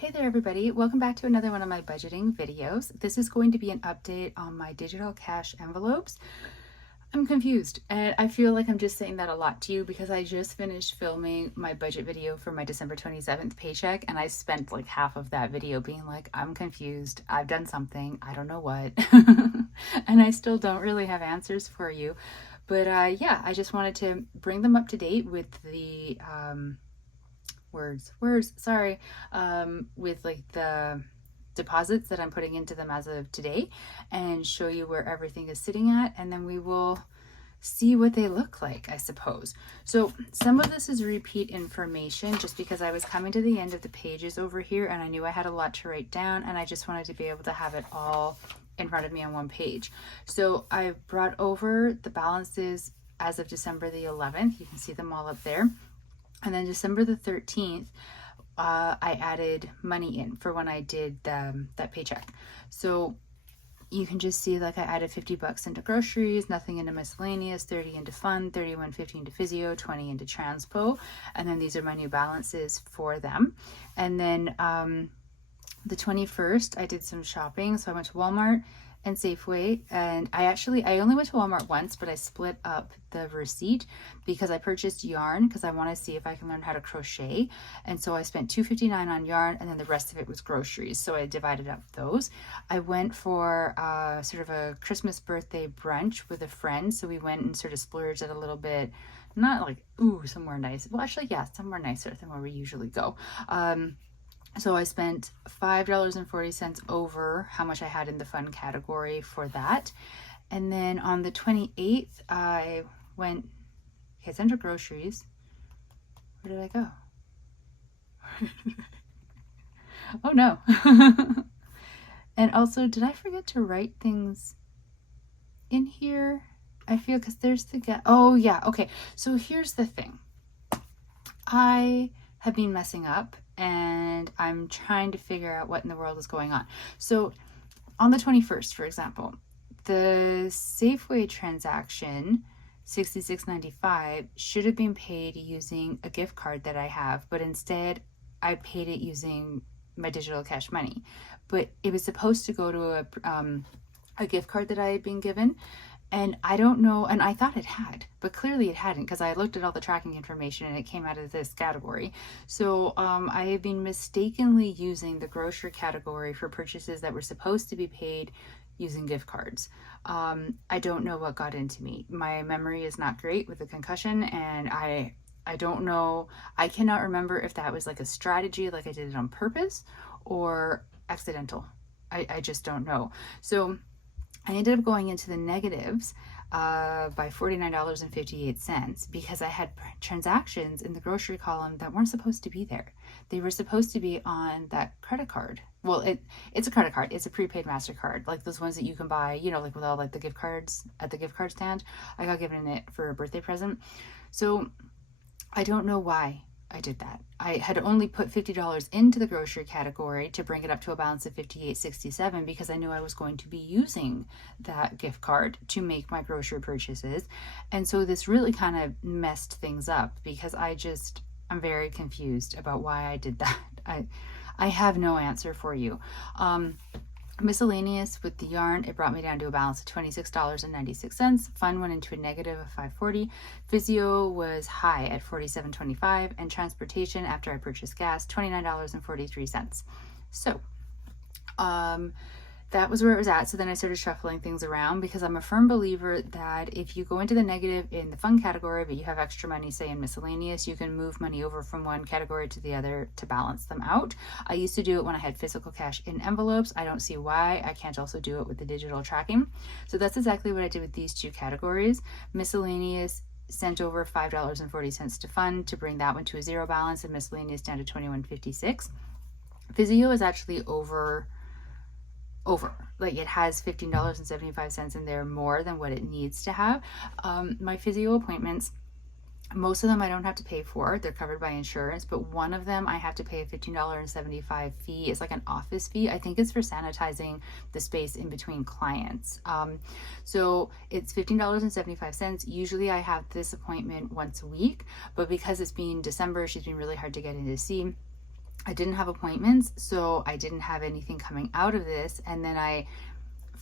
Hey there everybody, welcome back to another one of my budgeting videos. This is going to be an update on my digital cash envelopes. I'm confused and I feel like I'm just saying that a lot to you because I just finished filming my budget video for my December 27th paycheck and I spent like half of that video being like, I'm confused, I've done something, I don't know what, and I still don't really have answers for you. But yeah, I just wanted to bring them up to date with the with like the deposits that I'm putting into them as of today and show you where everything is sitting at, and then we will see what they look like, I suppose. So some of this is repeat information just because I was coming to the end of the pages over here and I knew I had a lot to write down and I just wanted to be able to have it all in front of me on one page. So I brought over the balances as of December the 11th. You can see them all up there. And then December the 13th, I added money in for when I did that paycheck. So you can just see like I added 50 bucks into groceries, nothing into miscellaneous, 30 into fun, 31.50 into physio, 20 into transpo. And then these are my new balances for them. And then the 21st, I did some shopping. So I went to Walmart and Safeway, and I only went to Walmart once, but I split up the receipt because I purchased yarn because I want to see if I can learn how to crochet. And so I spent $2.59 on yarn and then the rest of it was groceries, so I divided up those. I went for sort of a Christmas birthday brunch with a friend, so we went and sort of splurged at a little bit, not like ooh somewhere nice, well actually yeah, somewhere nicer than where we usually go. So I spent $5.40 over how much I had in the fun category for that. And then on the 28th, I went, okay, it's under groceries. Where did I go? Oh no. And also, did I forget to write things in here? I feel because there's the oh yeah, okay. So here's the thing. I have been messing up and I'm trying to figure out what in the world is going on. So on the 21st, for example, the Safeway transaction, $66.95, should have been paid using a gift card that I have, but instead I paid it using my digital cash money. But it was supposed to go to a gift card that I had been given. And I don't know, and I thought it had, but clearly it hadn't because I looked at all the tracking information and it came out of this category. So I have been mistakenly using the grocery category for purchases that were supposed to be paid using gift cards. I don't know what got into me. My memory is not great with the concussion, and I don't know, I cannot remember if that was like a strategy, like I did it on purpose or accidental. I just don't know. So I ended up going into the negatives by $49.58 because I had transactions in the grocery column that weren't supposed to be there. They were supposed to be on that credit card. Well, it's a credit card. It's a prepaid MasterCard, like those ones that you can buy, you know, like with all like the gift cards at the gift card stand. I got given it for a birthday present. So I don't know why I did that. I had only put $50 into the grocery category to bring it up to a balance of $58.67 because I knew I was going to be using that gift card to make my grocery purchases. And so this really kind of messed things up because I'm very confused about why I did that. I have no answer for you. Miscellaneous with the yarn, it brought me down to a balance of $26.96. Fun went into a negative of $5.40. Physio was high at $47.25, and transportation after I purchased gas, $29.43. So that was where it was at. So then I started shuffling things around because I'm a firm believer that if you go into the negative in the fun category, but you have extra money, say in miscellaneous, you can move money over from one category to the other to balance them out. I used to do it when I had physical cash in envelopes. I don't see why I can't also do it with the digital tracking. So that's exactly what I did with these two categories. Miscellaneous sent over $5.40 to fun to bring that one to a zero balance, and miscellaneous down to $21.56. Physio is actually over, like it has $15.75 in there more than what it needs to have. My physio appointments, most of them I don't have to pay for, they're covered by insurance, but one of them I have to pay a $15.75 fee. It's like an office fee. I think it's for sanitizing the space in between clients. So it's $15.75. Usually I have this appointment once a week, but because it's been December, she's been really hard to get in to see. I didn't have appointments, so I didn't have anything coming out of this. And then I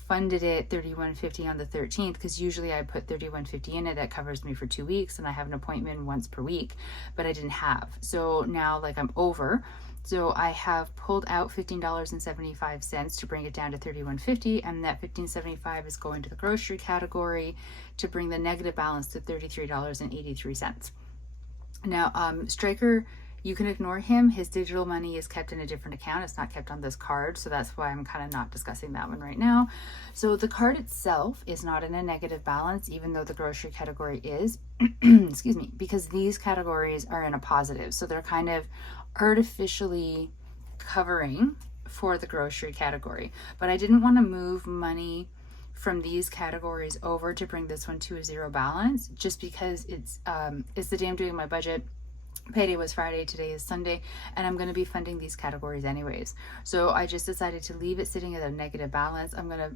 funded it $31.50 on the 13th, because usually I put $31.50 in it. That covers me for 2 weeks, and I have an appointment once per week, but I didn't have. So now, like, I'm over. So I have pulled out $15.75 to bring it down to $31.50, and that $15.75 is going to the grocery category to bring the negative balance to $33.83. Now, Striker, you can ignore him. His digital money is kept in a different account. It's not kept on this card, so that's why I'm kind of not discussing that one right now. So the card itself is not in a negative balance, even though the grocery category is. Excuse me, because these categories are in a positive. So they're kind of artificially covering for the grocery category. But I didn't want to move money from these categories over to bring this one to a zero balance, just because it's the day I'm doing my budget. Payday was Friday, today is Sunday, and I'm going to be funding these categories anyways. So I just decided to leave it sitting at a negative balance. I'm going to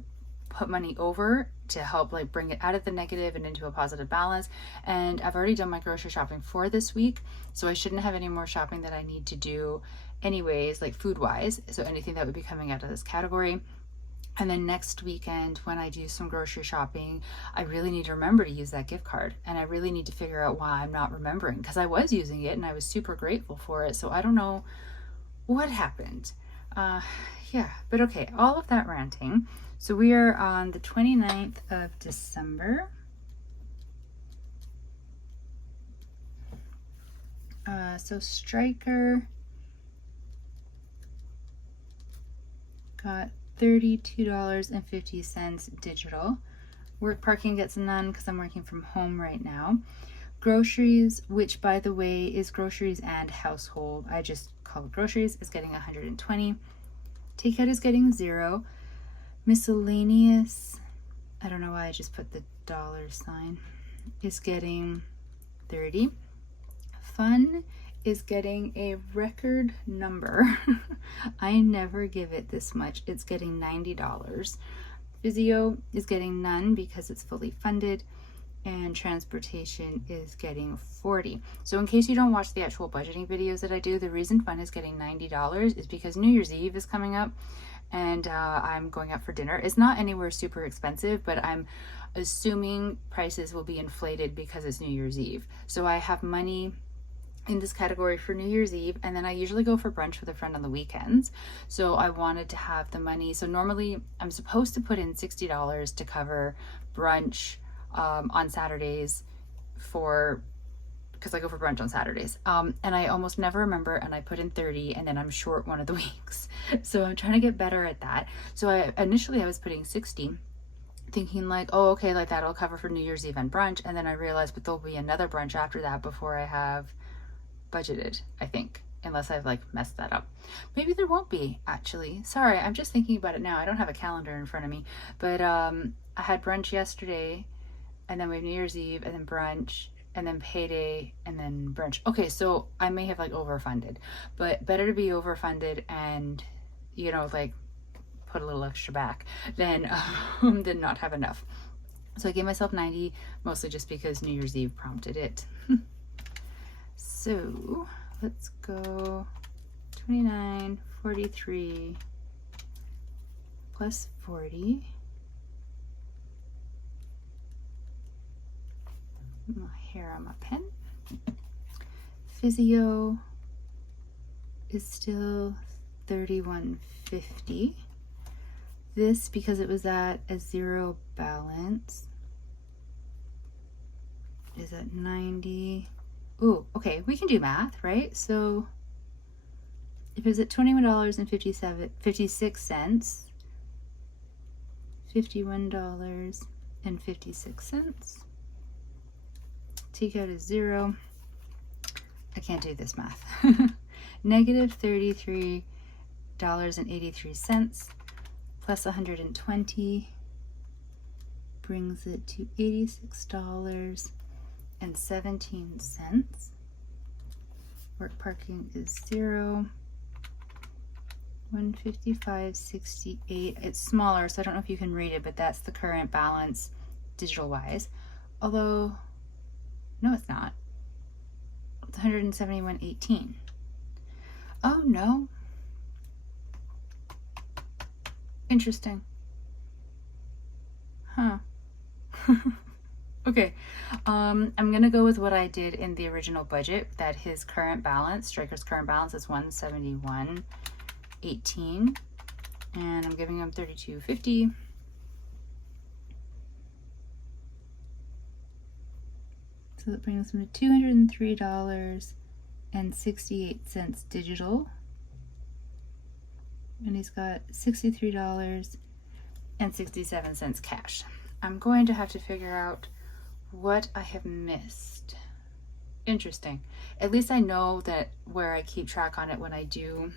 put money over to help like bring it out of the negative and into a positive balance. And I've already done my grocery shopping for this week, so I shouldn't have any more shopping that I need to do anyways, like food wise. So anything that would be coming out of this category. And then next weekend, when I do some grocery shopping, I really need to remember to use that gift card. And I really need to figure out why I'm not remembering, because I was using it and I was super grateful for it. So I don't know what happened. Yeah, but okay, all of that ranting. So we are on the 29th of December. So Striker got $32.50 digital. Work parking gets none because I'm working from home right now. Groceries, which by the way is groceries and household, I just call it groceries, is getting 120. Takeout is getting 0. Miscellaneous, I don't know why I just put the $, is getting 30. Fun is getting a record number. I never give it this much. It's getting $90. Physio is getting none because it's fully funded, and transportation is getting 40. So in case you don't watch the actual budgeting videos that I do, the reason Fun is getting $90 is because New Year's Eve is coming up, and I'm going out for dinner. It's not anywhere super expensive, but I'm assuming prices will be inflated because it's New Year's Eve. So I have money in this category for New Year's Eve, and then I usually go for brunch with a friend on the weekends. So I wanted to have the money. So normally I'm supposed to put in $60 to cover brunch on Saturdays because I go for brunch on Saturdays. And I almost never remember, and I put in 30, and then I'm short one of the weeks. So I'm trying to get better at that. So initially I was putting 60, thinking like, oh, okay, like that'll cover for New Year's Eve and brunch. And then I realized, but there'll be another brunch after that before I have budgeted, I think, unless I've like messed that up. Maybe there won't be, actually. Sorry, I'm just thinking about it now. I don't have a calendar in front of me, but I had brunch yesterday, and then we have New Year's Eve, and then brunch, and then payday, and then brunch. Okay, so I may have like overfunded, but better to be overfunded and, you know, like put a little extra back than not have enough. So I gave myself 90, mostly just because New Year's Eve prompted it. So let's go 29, 43 plus 40. My hair on my pen. Physio is still $31.50. This, because it was at a zero balance, is at 90. Ooh, okay, we can do math, right? So if it's at $21.56, $51.56. Takeout is 0. I can't do this math. Negative $33.83 plus 120 brings it to $86.17. Work parking is 0. 155.68. It's smaller, so I don't know if you can read it, but that's the current balance digital wise. Although, no, it's not. It's 171.18. Oh no. Interesting. Huh. Okay. I'm gonna go with what I did in the original budget, that his current balance, Striker's current balance, is 171.18, and I'm giving him 32.50. So that brings him to $203.68 digital. And he's got $63.67 cash. I'm going to have to figure out what I have missed. Interesting. At least I know that where I keep track on it when I do,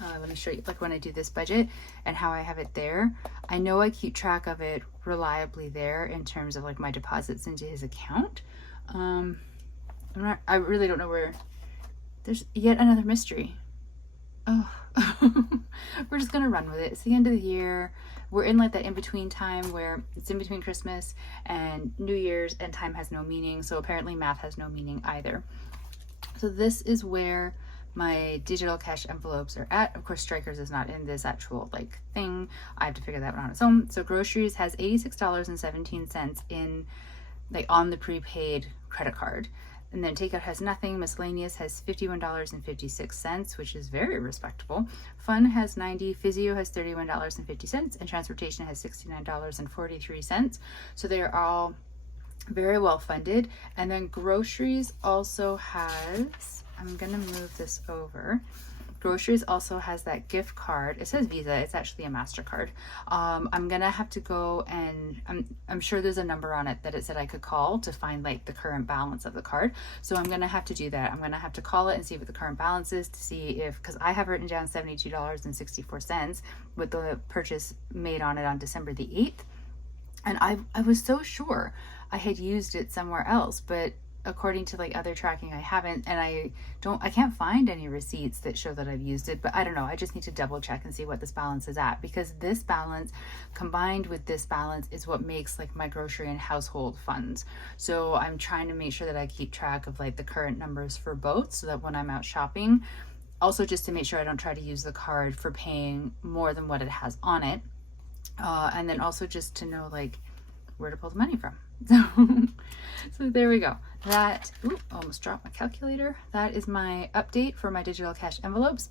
let me show you, like when I do this budget and how I have it there. I know I keep track of it reliably there in terms of like my deposits into his account. I really don't know where. There's yet another mystery. Oh, we're just gonna run with it. It's the end of the year. We're in like that in-between time where it's in between Christmas and New Year's, and time has no meaning. So apparently math has no meaning either. So this is where my digital cash envelopes are at. Of course, Strikers is not in this actual like thing. I have to figure that one on its own. So groceries has $86.17 in like on the prepaid credit card. And then takeout has nothing. Miscellaneous has $51.56, which is very respectable. Fun has $90. Physio has $31.50, and transportation has $69.43. So they are all very well funded. And then groceries also has, I'm gonna move this over. Groceries also has that gift card. It says Visa, it's actually a MasterCard. I'm gonna have to go and I'm sure there's a number on it that it said I could call to find like the current balance of the card. So I'm gonna have to do that. I'm gonna have to call it and see what the current balance is to see if, because I have written down $72.64 with the purchase made on it on December the 8th. And I was so sure I had used it somewhere else, but according to like other tracking, I haven't, and I can't find any receipts that show that I've used it. But I don't know, I just need to double check and see what this balance is at, because this balance combined with this balance is what makes like my grocery and household funds. So I'm trying to make sure that I keep track of like the current numbers for both, so that when I'm out shopping, also just to make sure I don't try to use the card for paying more than what it has on it, and then also just to know like where to pull the money from. So there we go. That, almost dropped my calculator. That is my update for my digital cash envelopes.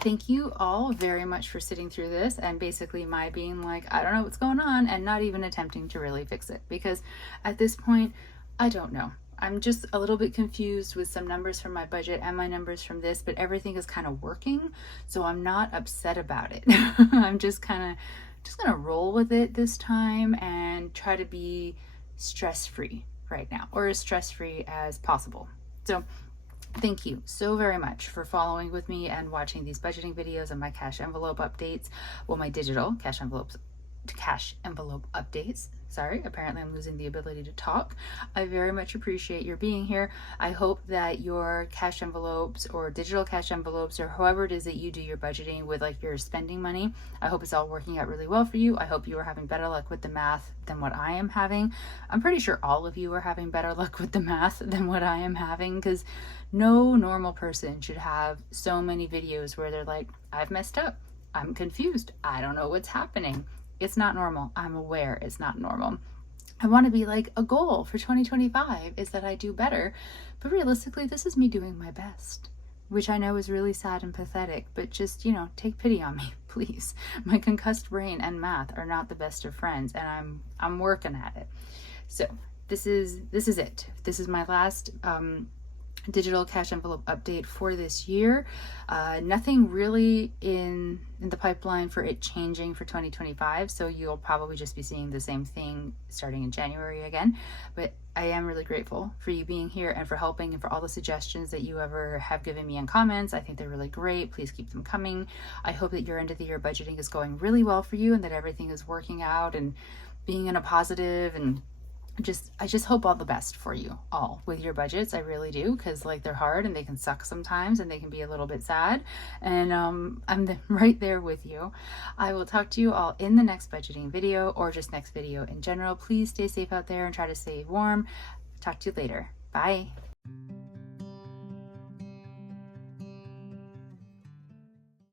Thank you all very much for sitting through this and basically my being like, I don't know what's going on, and not even attempting to really fix it, because at this point, I don't know. I'm just a little bit confused with some numbers from my budget and my numbers from this, but everything is kind of working, so I'm not upset about it. I'm just gonna roll with it this time and try to be stress-free right now, or as stress-free as possible. So thank you so very much for following with me and watching these budgeting videos and my cash envelope updates. Well, my digital cash envelope updates. Sorry, apparently I'm losing the ability to talk. I very much appreciate your being here. I hope that your cash envelopes or digital cash envelopes, or however it is that you do your budgeting with like your spending money, I hope it's all working out really well for you. I hope you are having better luck with the math than what I am having. I'm pretty sure all of you are having better luck with the math than what I am having, because no normal person should have so many videos where they're like, I've messed up, I'm confused, I don't know what's happening. It's not normal. I'm aware it's not normal. I want to be like, a goal for 2025 is that I do better. But realistically, this is me doing my best, which I know is really sad and pathetic, but just, take pity on me, please. My concussed brain and math are not the best of friends, and I'm working at it. So this is it. This is my last digital cash envelope update for this year. Nothing really in the pipeline for it changing for 2025, so you'll probably just be seeing the same thing starting in January again. But I am really grateful for you being here and for helping, and for all the suggestions that you ever have given me in comments. I think they're really great. Please keep them coming. I hope that your end of the year budgeting is going really well for you, and that everything is working out and being in a positive, and I just hope all the best for you all with your budgets. I really do, because like they're hard and they can suck sometimes, and they can be a little bit sad, and I'm right there with you. I will talk to you all in the next budgeting video, or just next video in general. Please stay safe out there and try to stay warm. Talk to you later. Bye.